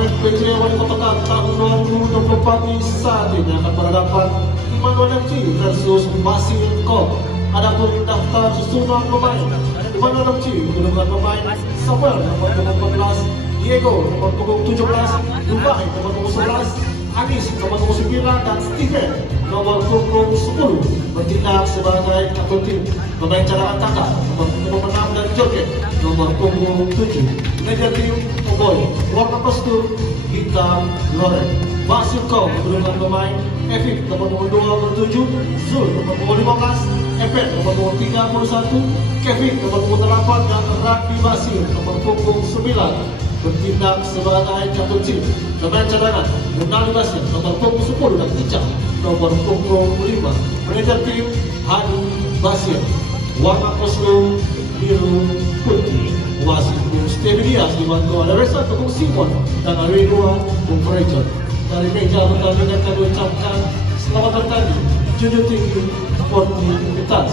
Turnamen PJ Wali Kota Cup tahun 2024 saat ini akan berhadapan Immanuel FC versus Basirko. Adapun daftar susunan pemain, Immanuel FC dengan pemain Samuel nomor 14, Diego nomor 17, Dubai nomor 11, Anis nomor 9 dan Steven nomor 10 bertindak sebagai kapten tim. Pemain cadangan Taka nomor 6 dan Joget nomor 7. Meja tim Oboy, warna kostum hitam loren. Basirko dengan pemain Evik nomor 27, Zul nomor 15, Epet nomor 31, Kevin nomor 8 dan Raffi Basir nomor 9 bertindak sebagai kapten tim. Pemain cadangan Munali Basir nomor 10 dan Icah nomor 5. Manajer tim Hadi Basir, warna kostum biru putih. Wasit Stevidias dibantu oleh Resa Tukung Simon dan Aridua Bung Frejon. Dari meja pertandingan kami ucapkan selamat bertanding, junjung tinggi sportivitas.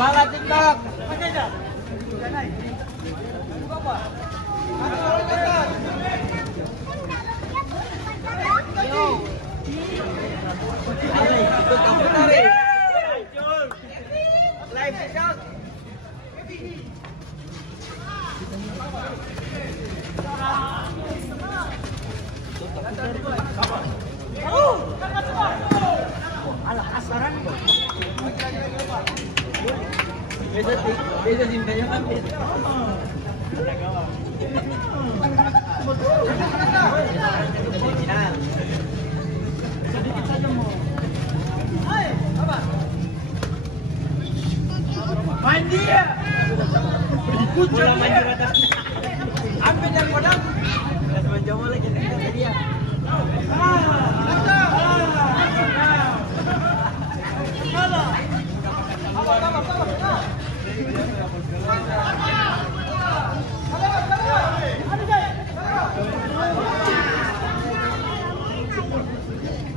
Semangat TikTok. Live TikTok. Alah, asaran. Beda cintanya. Sedikit saja mau. Main dia. Bola maju atas. Ambil dari padang. Teman Jawa lagi dekat dia.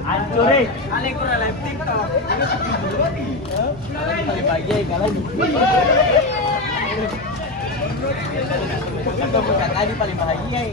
Anjuri, kali kurang live TikTok. Bagi kalau bukan tadi paling bahagia.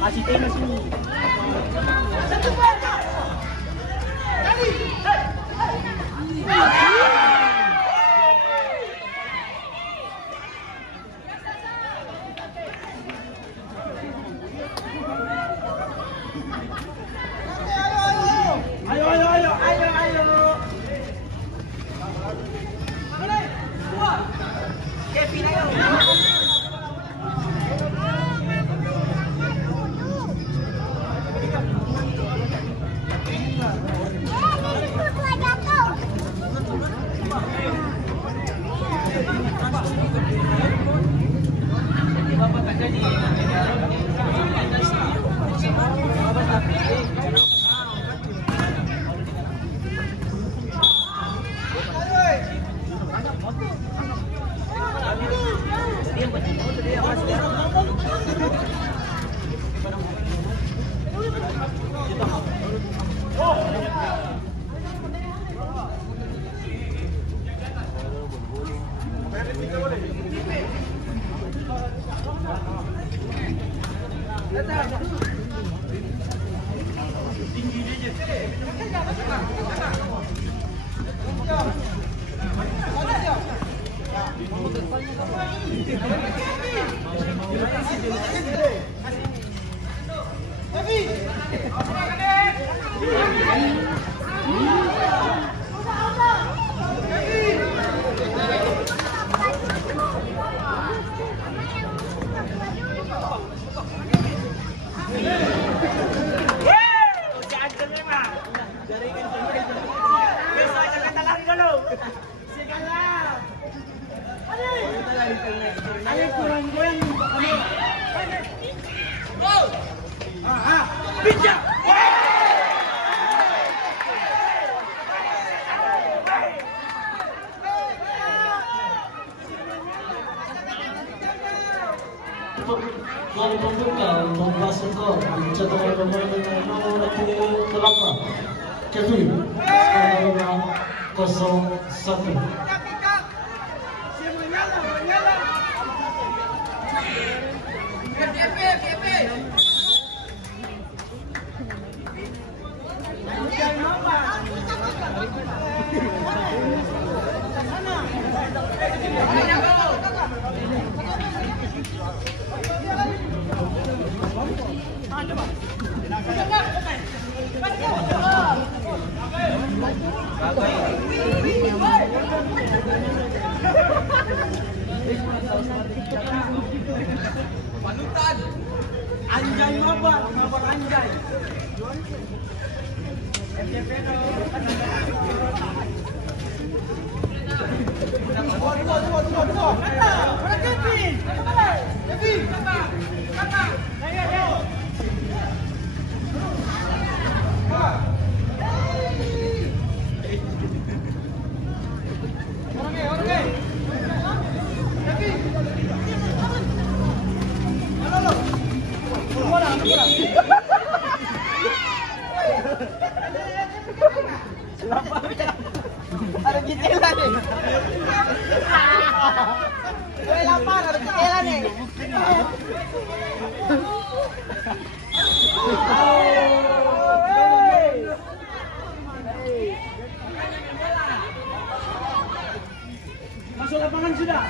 Masih tenis ini. Bijak. Gol pembuka untuk Basel dicetak pemain dengan nomor 28 Kevin. Skor 0-1. Panutan. Anjay mabar anjay. Ada jendela nih. Gue lapar, ada jendela nih. Masuk lapangan sudah.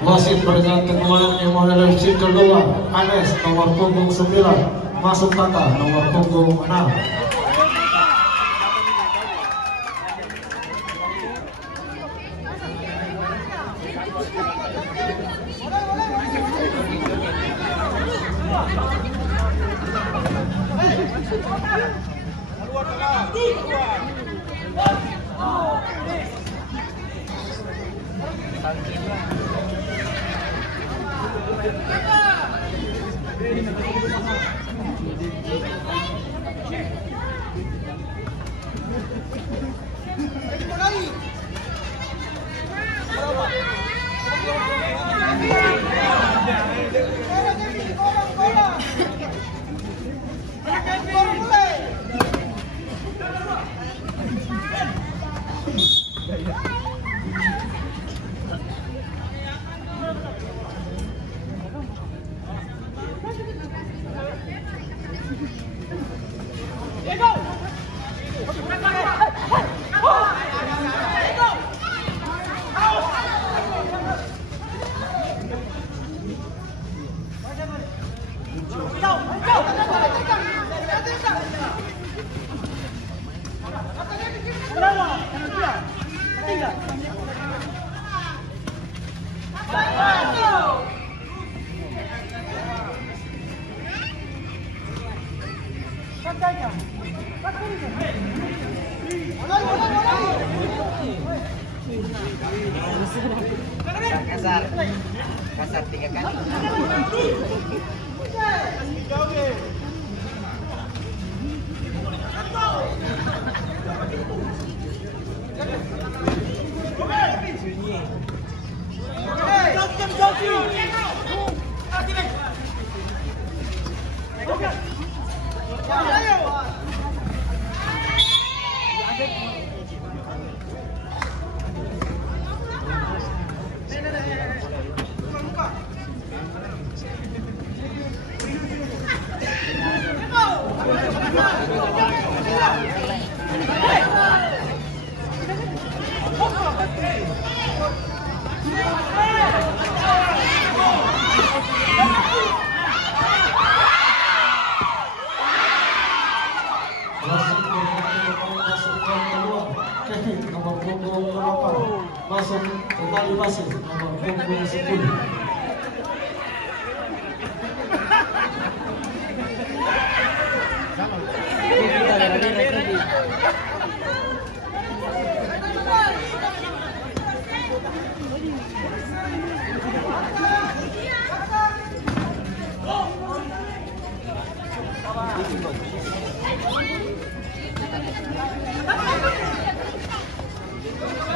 Wasit berikan teguhan yang menghadapi FC kedua, Anes nomor punggung 9, masuk kata nomor punggung 6. Kasar 3 kali. Masuk kembali masih nomor punggung 10.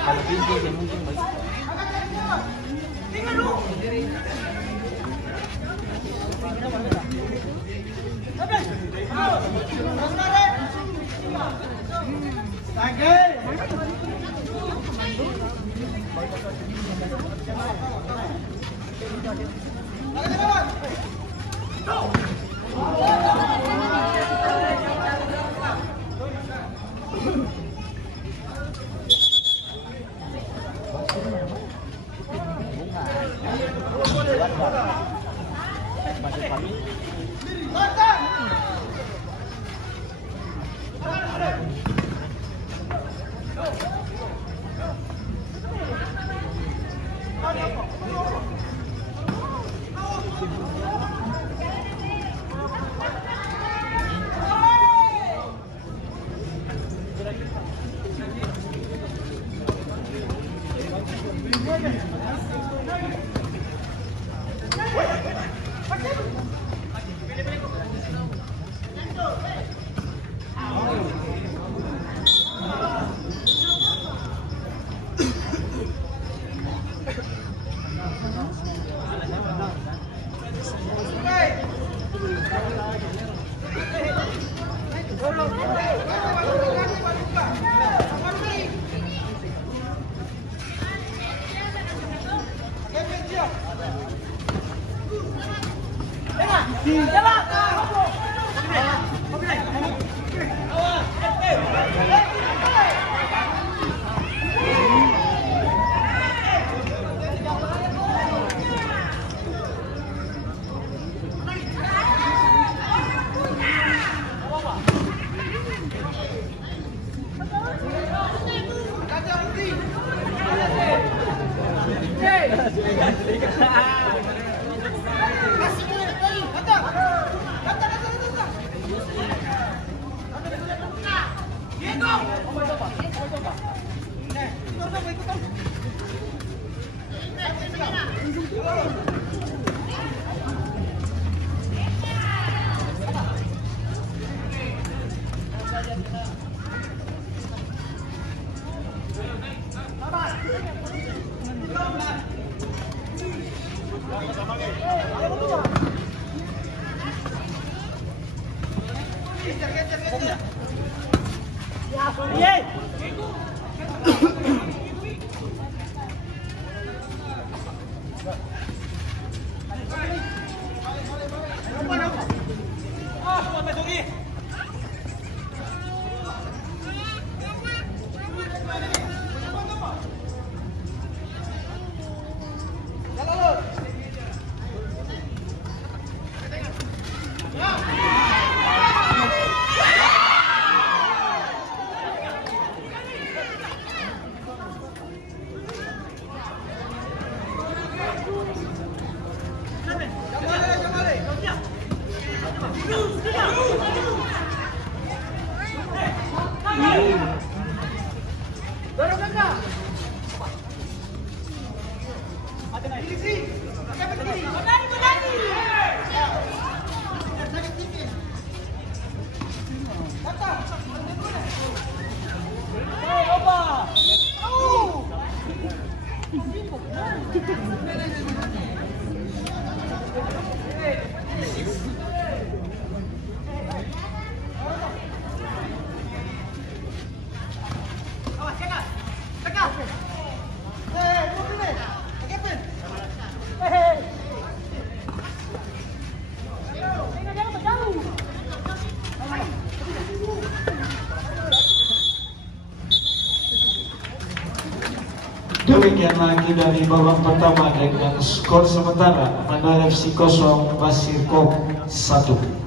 Kalau pintu mungkin masih. Demikian lagi dari babak pertama dengan skor sementara Mandala FC 0, Pasir Kop 1.